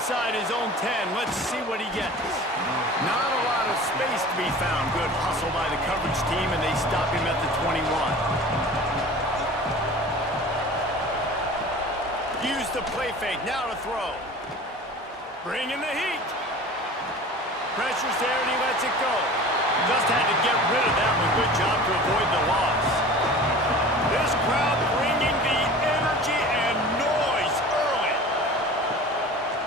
inside his own 10. Let's see what he gets. Not a lot of space to be found. Good hustle by the coverage team, and they stop him at the 21. Use the play fake. Now to throw. Bring in the heat. Pressure's there, and he lets it go. Just had to get rid of that one. Good job to avoid the loss. This crowd bringing the energy and noise early.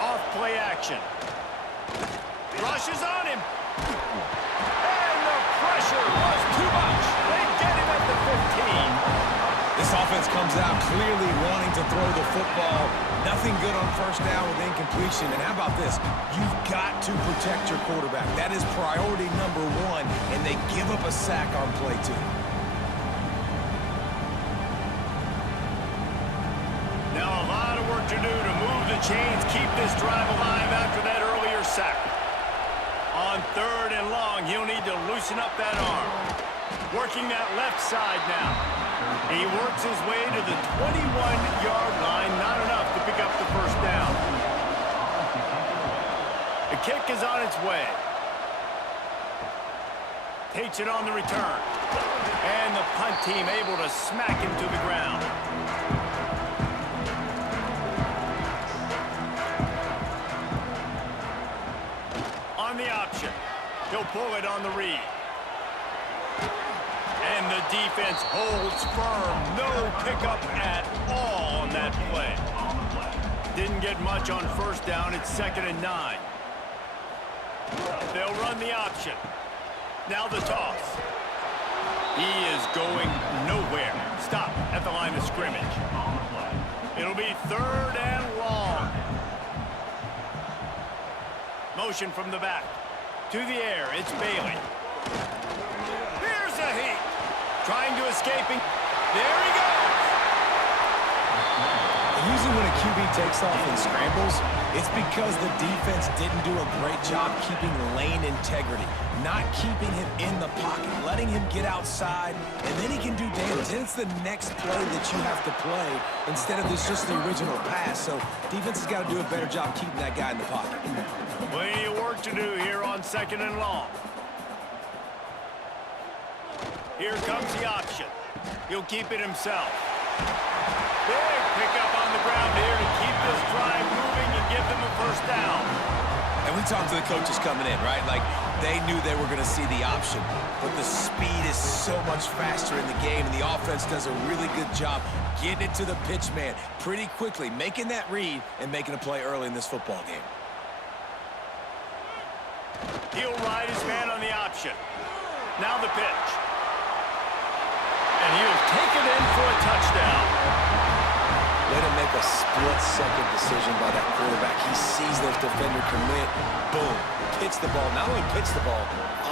Off play action. Rushes on him. And the pressure was too much. They get him at the 15. This offense comes out clearly wanting to throw the football. Nothing good on first down with incompletion. And how about this? You've got to protect your quarterback. That is priority number one, and they give up a sack on play two. Now a lot of work to do to move the chains, keep this drive alive after that earlier sack. On 3rd and long, he'll need to loosen up that arm. Working that left side now. He works his way to the 21-yard line. Not enough to pick up the first down. The kick is on its way. Takes it on the return. And the punt team able to smack him to the ground. On the option. He'll pull it on the read. And the defense holds firm. No pickup at all on that play. Didn't get much on first down. It's 2nd and 9. They'll run the option. Now the toss. He is going nowhere. Stop at the line of scrimmage. It'll be 3rd and long. Motion from the back. To the air. It's Bailey. Here's a heat. Trying to escape. There he goes. Usually when a QB takes off and scrambles, it's because the defense didn't do a great job keeping lane integrity, not keeping him in the pocket, letting him get outside, and then he can do damage. And it's the next play that you have to play instead of just the original pass. So defense has got to do a better job keeping that guy in the pocket. Plenty of work to do here on 2nd and long. Here comes the option. He'll keep it himself. Big pickup on the ground here to keep this drive moving and give them a first down. And we talked to the coaches coming in, right? Like, they knew they were going to see the option. But the speed is so much faster in the game, and the offense does a really good job getting it to the pitch man pretty quickly, making that read and making a play early in this football game. He'll ride his man on the option. Now the pitch. And he'll take it in for a touchdown. Way to make a split-second decision by that quarterback. He sees the defender commit. Boom. Hits the ball. Not only hits the ball,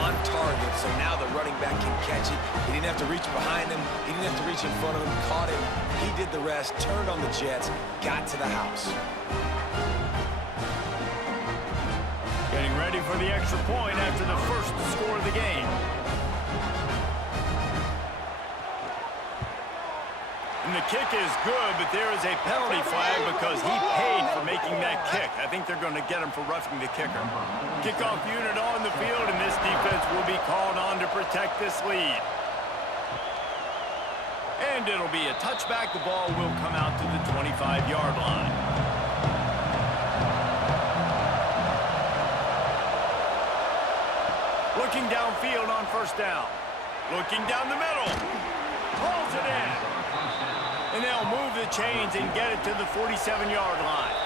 on target. So now the running back can catch it. He didn't have to reach behind him. He didn't have to reach in front of him. Caught it. He did the rest. Turned on the Jets. Got to the house. Getting ready for the extra point after the first score of the game. And the kick is good, but there is a penalty flag because he paid for making that kick. I think they're going to get him for roughing the kicker. Kickoff unit on the field, and this defense will be called on to protect this lead. And it'll be a touchback. The ball will come out to the 25-yard line. Looking downfield on first down. Looking down the middle. Pulls it in. And they'll move the chains and get it to the 47-yard line.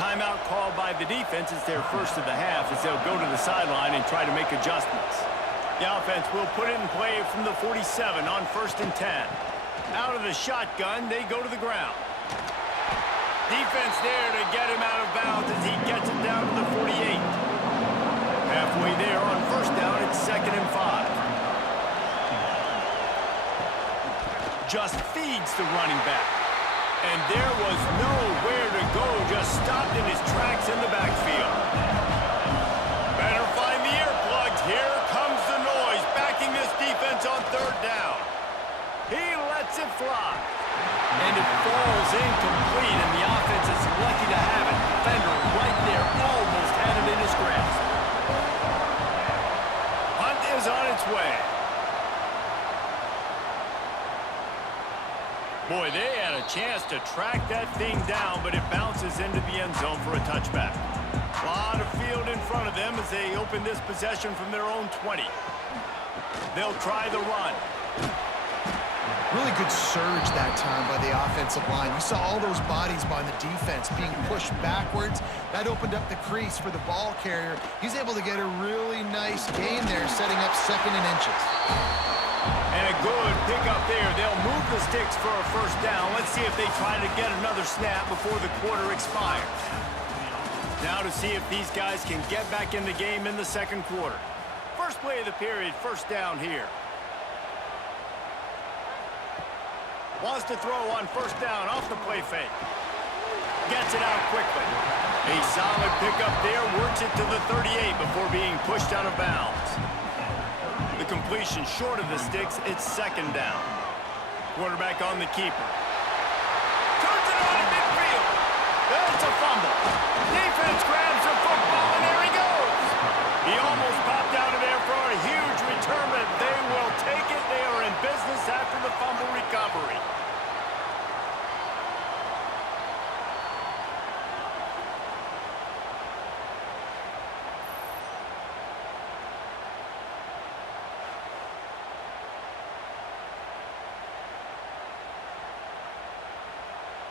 Timeout called by the defense. It's their first of the half as they'll go to the sideline and try to make adjustments. The offense will put it in play from the 47 on 1st and 10. Out of the shotgun, they go to the ground. Defense there to get him out of bounds as he gets it down to the 48. Halfway there on first down, it's 2nd and 5. Just feeds the running back. And there was nowhere to go, just stopped in his tracks in the backfield. Better find the earplugs. Here comes the noise, backing this defense on 3rd down. He lets it fly. And it falls incomplete, and the offense is lucky to have it. Defender right there almost had it in his grasp. Punt is on its way. Boy, they had a chance to track that thing down, but it bounces into the end zone for a touchback. A lot of field in front of them as they open this possession from their own 20. They'll try the run. Really good surge that time by the offensive line. You saw all those bodies by the defense being pushed backwards. That opened up the crease for the ball carrier. He's able to get a really nice gain there, setting up 2nd and inches. And a good pickup there. They'll move the sticks for a first down. Let's see if they try to get another snap before the quarter expires. Now to see if these guys can get back in the game in the second quarter. First play of the period, first down here. Wants to throw on first down off the play fake. Gets it out quickly. A solid pickup there, works it to the 38 before being pushed out of bounds. The completion short of the sticks, it's 2nd down. Quarterback on the keeper. Turns it on in midfield. That's a fumble. Defense grabs the football, and there he goes. He almost popped out of there for a huge return, but they will take it. They are in business after the fumble recovery.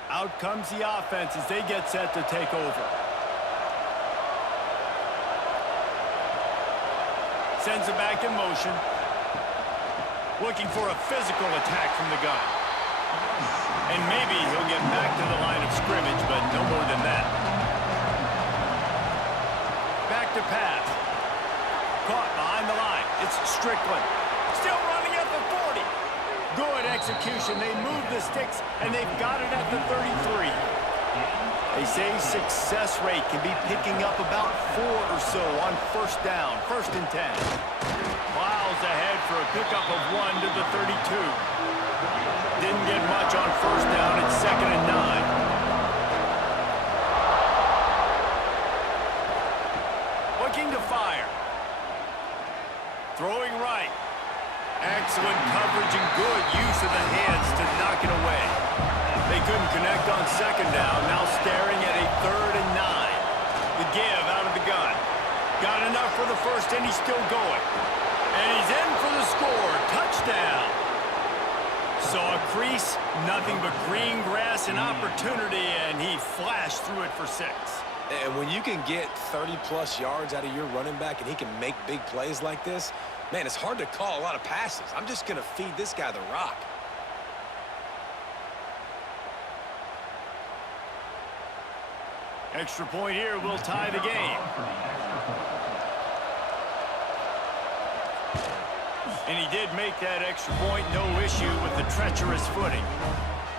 Out comes the offense as they get set to take over. Sends it back in motion. Looking for a physical attack from the gun. And maybe he'll get back to the line of scrimmage, but no more than that. Back to pass. Caught behind the line. It's Strickland. Still running at the 40. Good execution. They move the sticks, and they've got it at the 33. They say success rate can be picking up about 4 or so on first down, 1st and 10. Plows ahead for a pickup of 1 to the 32. Didn't get much on first down. It's 2nd and 9. Looking to fire. Throwing right. Excellent coverage and good use of the hands to knock it away. They couldn't connect on 2nd down. Now staring at a 3rd and 9. The give out of the gun. Got enough for the first, and he's still going. And he's in for the score. Touchdown. Saw a crease, nothing but green grass and opportunity, and he flashed through it for 6. And when you can get 30-plus yards out of your running back and he can make big plays like this, man, it's hard to call a lot of passes. I'm just going to feed this guy the rock. Extra point here will tie the game. And he did make that extra point, no issue with the treacherous footing.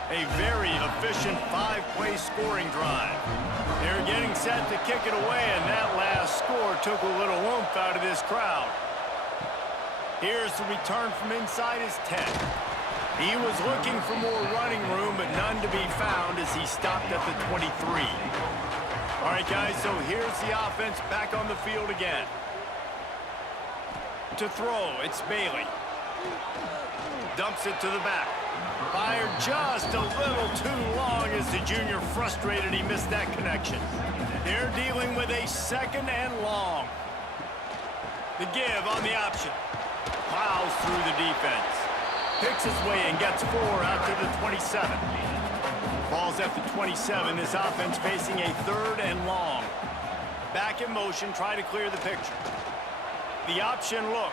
A very efficient 5-play scoring drive. They're getting set to kick it away, and that last score took a little oomph out of this crowd. Here's the return from inside his 10. He was looking for more running room, but none to be found as he stopped at the 23. All right, guys, so here's the offense back on the field again. To throw, it's Bailey. Dumps it to the back. Fired just a little too long as the junior frustrated he missed that connection. They're dealing with a 2nd and long. The give on the option. Plows through the defense. Picks his way and gets 4 out to the 27. Ball's at the 27. This offense facing a 3rd and long. Back in motion, try to clear the picture. The option look.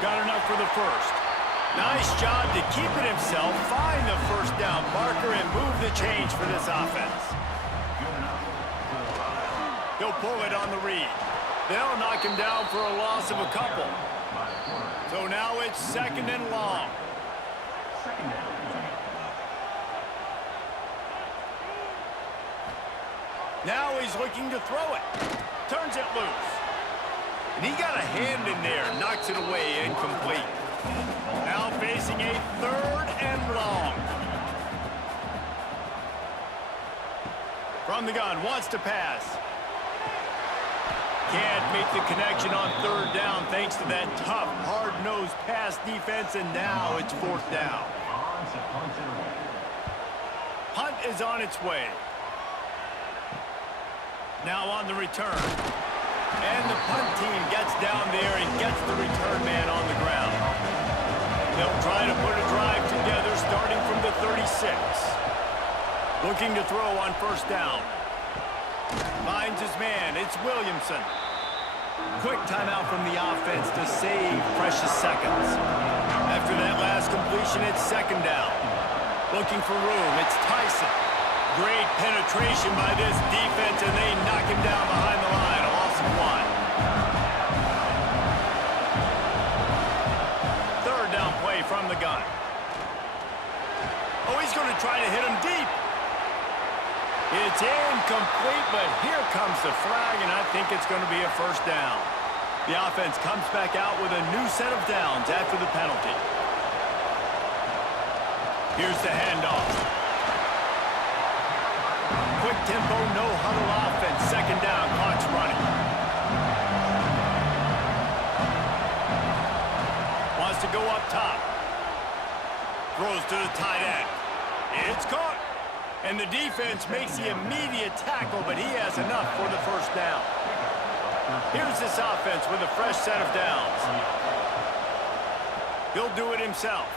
Got enough for the first. Nice job to keep it himself, find the first down marker, and move the change for this offense. He'll pull it on the read. They'll knock him down for a loss of a couple. So now it's 2nd and long. Now he's looking to throw it. Turns it loose. And he got a hand in there, knocks it away, incomplete. Now facing a 3rd and long. From the gun, wants to pass. Can't make the connection on third down thanks to that tough, hard-nosed pass defense, and now it's fourth down. Punt is on its way. Now on the return. And the punt team gets down there and gets the return man on the ground. They'll try to put a drive together starting from the 36. Looking to throw on first down. Finds his man. It's Williamson. Quick timeout from the offense to save precious seconds. After that last completion, it's second down. Looking for room. It's Tyson. Great penetration by this defense, and they knock him down behind the line. A loss of 1. Third down play from the gun. Oh, he's going to try to hit him deep. It's incomplete, but here comes the flag, and I think it's going to be a first down. The offense comes back out with a new set of downs after the penalty. Here's the handoff. Quick tempo, no huddle offense. Second down, clock's running. Wants to go up top. Throws to the tight end. It's caught. And the defense makes the immediate tackle, but he has enough for the first down. Here's this offense with a fresh set of downs. He'll do it himself.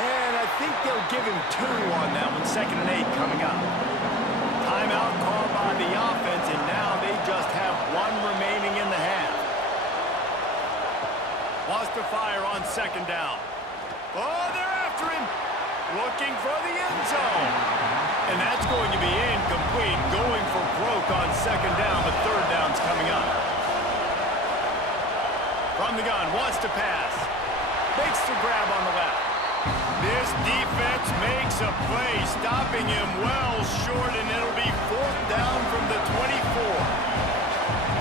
And I think they'll give him 2 on that one. 2nd and 8 coming up. Timeout called by the offense, and now they just have 1 remaining in the half. Wants to fire on second down. Oh, they're after him. Looking for the end zone. And that's going to be incomplete. Going for broke on second down, but third down's coming up. From the gun, wants to pass. Makes the grab on the left. This defense makes a play, stopping him well short, and it'll be fourth down from the 24.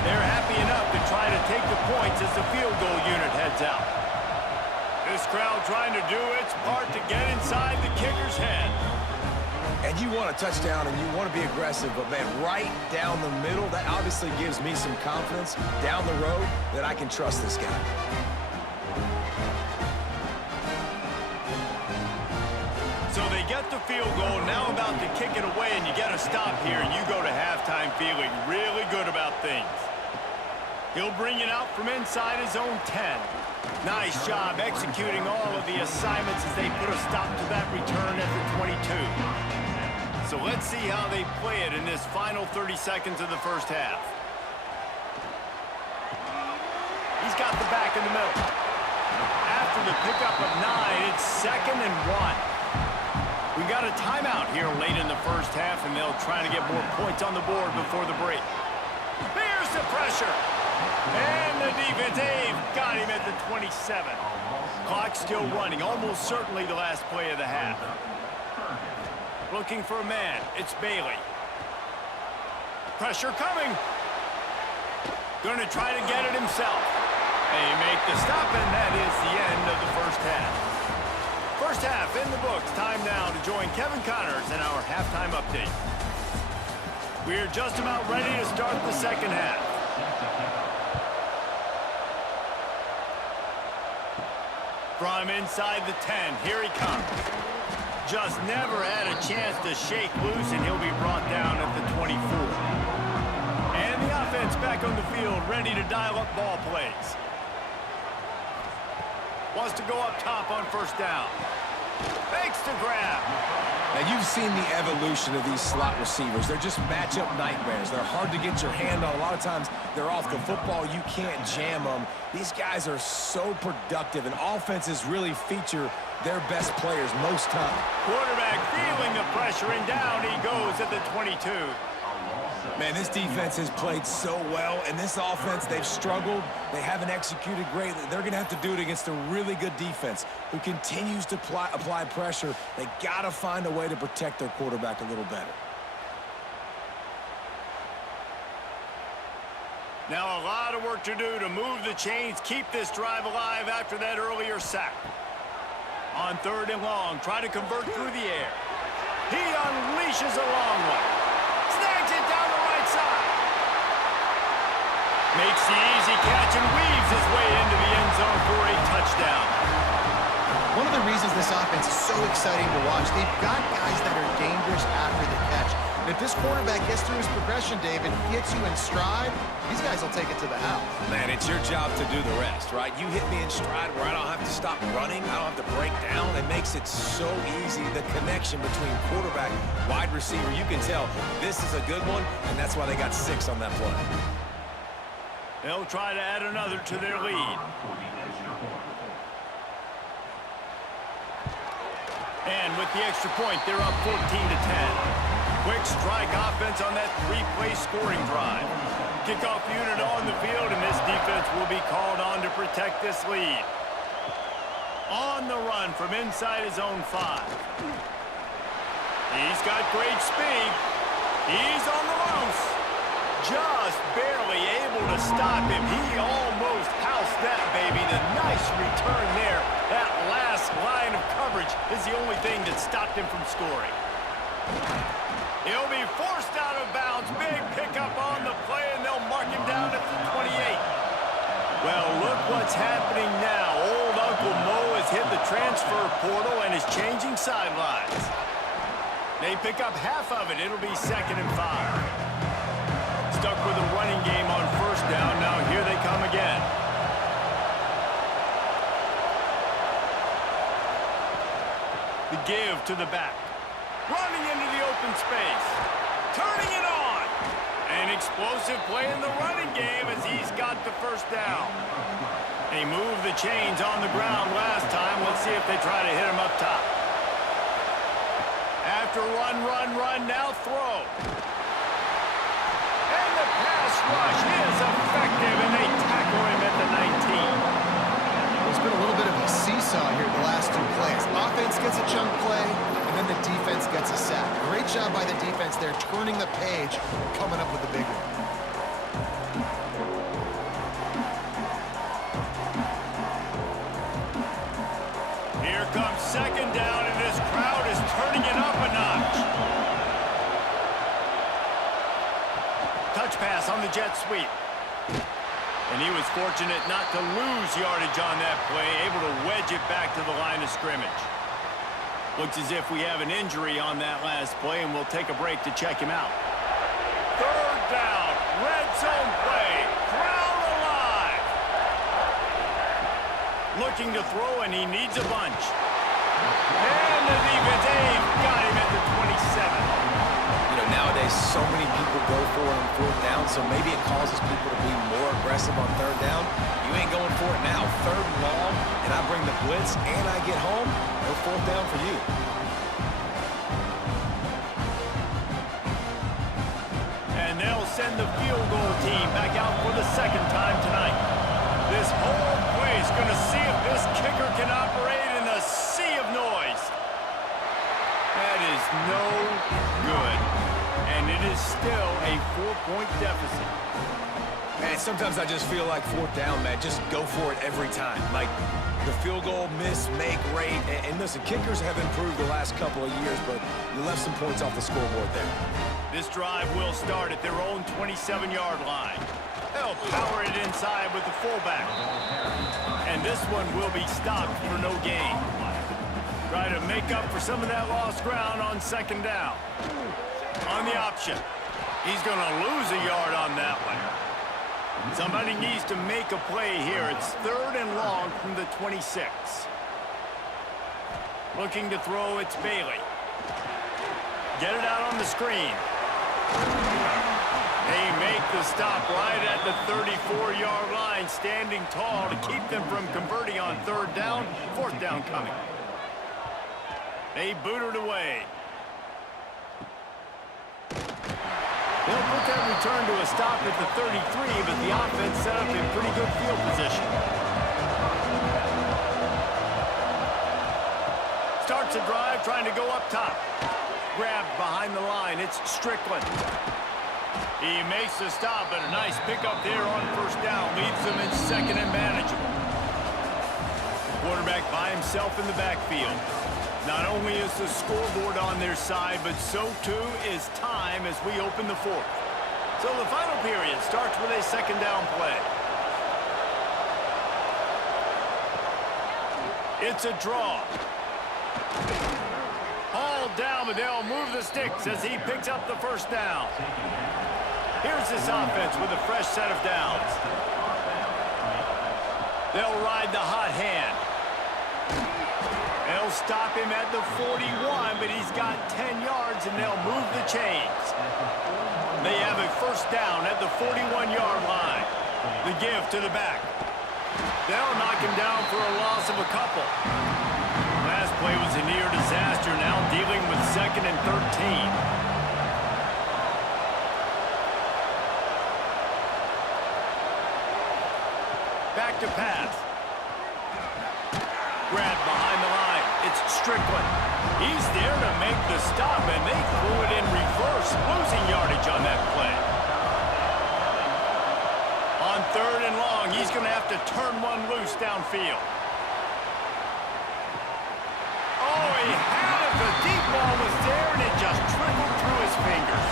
They're happy enough to try to take the points as the field goal unit heads out. This crowd trying to do its part to get inside the kicker's head. And you want a touchdown and you want to be aggressive, but man, right down the middle, that obviously gives me some confidence down the road that I can trust this guy. So they get the field goal, now about to kick it away, and you get a stop here, and you go to halftime feeling really good about things. He'll bring it out from inside his own 10. Nice job executing all of the assignments as they put a stop to that return at the 22. So let's see how they play it in this final 30 seconds of the first half. He's got the back in the middle. After the pickup of 9, it's 2nd and 1. We got a timeout here late in the first half, and they'll try to get more points on the board before the break. Here's the pressure. And the defense, they've got him at the 27. Clock still running, almost certainly the last play of the half. Looking for a man, it's Bailey. Pressure coming. Going to try to get it himself. They make the stop, and that is the end of the first half. First half in the books. Time now to join Kevin Connors in our halftime update. We're just about ready to start the second half. From inside the 10, here he comes. Just never had a chance to shake loose, and he'll be brought down at the 24. And the offense back on the field, ready to dial up ball plays. Wants to go up top on first down. Makes the grab. Now, you've seen the evolution of these slot receivers. They're just matchup nightmares. They're hard to get your hand on. A lot of times, they're off the football. You can't jam them. These guys are so productive, and offenses really feature their best players most time. Quarterback feeling the pressure, and down he goes at the 22. Man, this defense has played so well, and this offense, they've struggled. They haven't executed greatly. They're going to have to do it against a really good defense who continues to apply pressure. They got to find a way to protect their quarterback a little better. Now a lot of work to do to move the chains, keep this drive alive after that earlier sack. On third and long, try to convert through the air. He unleashes a long one. Snags it down the right side. Makes the easy catch and weaves his way into the end zone for a touchdown. One of the reasons this offense is so exciting to watch, they've got guys that are dangerous after the catch. And if this quarterback gets through his progression, David, gets you in stride, these guys will take it to the house. Man, it's your job to do the rest, right? You hit me in stride where I don't have to stop running. I don't have to break down. It makes it so easy. The connection between quarterback, wide receiver, you can tell this is a good one, and that's why they got 6 on that play. They'll try to add another to their lead. And with the extra point, they're up 14-10. Quick strike offense on that 3-play scoring drive. Kickoff unit on the field, and this defense will be called on to protect this lead. On the run from inside his own 5. He's got great speed. He's on the loose. Just barely able to stop him. He almost housed that baby. The nice return there. That last line of coverage is the only thing that stopped him from scoring. He'll be forced out of bounds. Big pickup on the play, and they'll mark him down at the 28. Well, look what's happening now. Old Uncle Mo has hit the transfer portal and is changing sidelines. They pick up half of it. It'll be 2nd and 5. Stuck with a running game on 1st down. Now here they come again. The give to the back. Running into the open space. Turning it on. An explosive play in the running game as he's got the 1st down. They moved the chains on the ground last time. Let's see if they try to hit him up top. After run, now throw. And the pass rush is effective, and they tackle him at the 19. There's been a little bit of a seesaw here the last 2 plays. Offense gets a chunk play, and then the defense gets a sack. Great job by the defense there, turning the page and coming up with a big one. Here comes 2nd down, and this crowd is turning it up a notch. Touch pass on the jet sweep. And he was fortunate not to lose yardage on that play, able to wedge it back to the line of scrimmage. Looks as if we have an injury on that last play, and we'll take a break to check him out. 3rd down, red zone play, crowd alive. Looking to throw, and he needs a bunch. And the defense got him at the 27. Nowadays, so many people go for it on 4th down, so maybe it causes people to be more aggressive on 3rd down. You ain't going for it now. 3rd and long, and I bring the blitz, and I get home. No 4th down for you. And they'll send the field goal team back out for the 2nd time tonight. This whole place going to see if this kicker can operate in a sea of noise. That is no good. And it is still a 4-point deficit. Man, sometimes I just feel like 4th down, man. Just go for it every time. Like the field goal, miss, make, rate. And listen, kickers have improved the last couple of years, but you left some points off the scoreboard there. This drive will start at their own 27-yard line. They'll power it inside with the fullback. And this one will be stopped for no gain. Try to make up for some of that lost ground on 2nd down. On the option. He's going to lose a yard on that one. Somebody needs to make a play here. It's 3rd and long from the 26. Looking to throw, it's Bailey. Get it out on the screen. They make the stop right at the 34-yard line, standing tall to keep them from converting on 3rd down. 4th down coming. They boot it away. They'll put that return to a stop at the 33, but the offense set up in pretty good field position. Starts a drive trying to go up top. Grabbed behind the line. It's Strickland. He makes the stop, but a nice pickup there on 1st down. Leaves them in 2nd and manageable. Quarterback by himself in the backfield. Not only is the scoreboard on their side, but so too is time as we open the fourth. So the final period starts with a second down play. It's a draw. All down, but they'll move the sticks as he picks up the first down. Here's this offense with a fresh set of downs. They'll ride the hot hand. They'll stop him at the 41, but he's got 10 yards, and they'll move the chains. They have a first down at the 41-yard line. The give to the back. They'll knock him down for a loss of a couple. Last play was a near disaster, now dealing with 2nd and 13. Back to pass. Grabbed behind the line. It's Strickland. He's there to make the stop, and they threw it in reverse, losing yardage on that play. On 3rd and long, he's going to have to turn one loose downfield. Oh, he had it. The deep ball was there, and it just trickled through his fingers.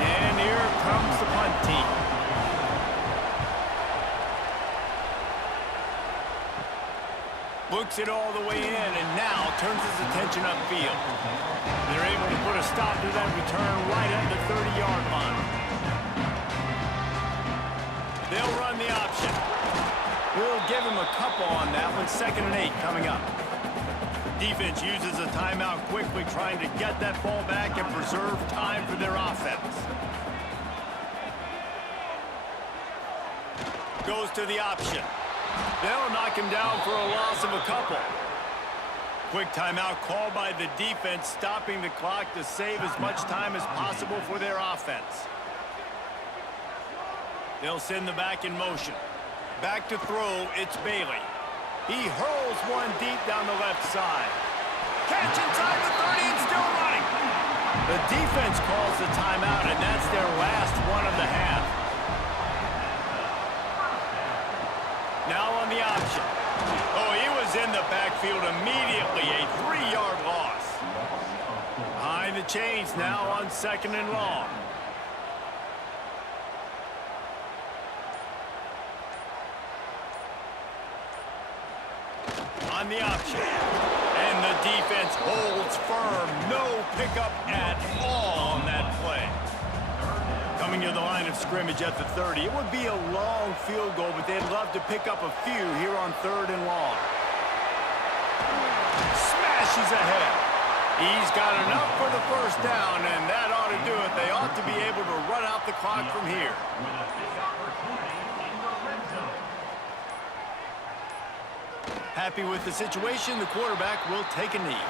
And here comes the punt team. Looks it all the way in, and now turns his attention upfield. They're able to put a stop to that return right at the 30-yard line. They'll run the option. We'll give him a couple on that one. 2nd and 8 coming up. Defense uses a timeout quickly, trying to get that ball back and preserve time for their offense. Goes to the option. They'll knock him down for a loss of a couple. Quick timeout called by the defense, stopping the clock to save as much time as possible for their offense. They'll send the back in motion. Back to throw, it's Bailey. He hurls one deep down the left side. Catch inside the 30 and still running. The defense calls the timeout, and that's their last one of the half. Now on the option. Oh, he was in the backfield immediately. A 3-yard loss. Behind the chains now on 2nd and long. On the option. And the defense holds firm. No pickup at all on that play. Coming to the line of scrimmage at the 30. It would be a long field goal, but they'd love to pick up a few here on 3rd and long. Smashes ahead. He's got enough for the first down, and that ought to do it. They ought to be able to run out the clock from here. Happy with the situation, the quarterback will take a knee.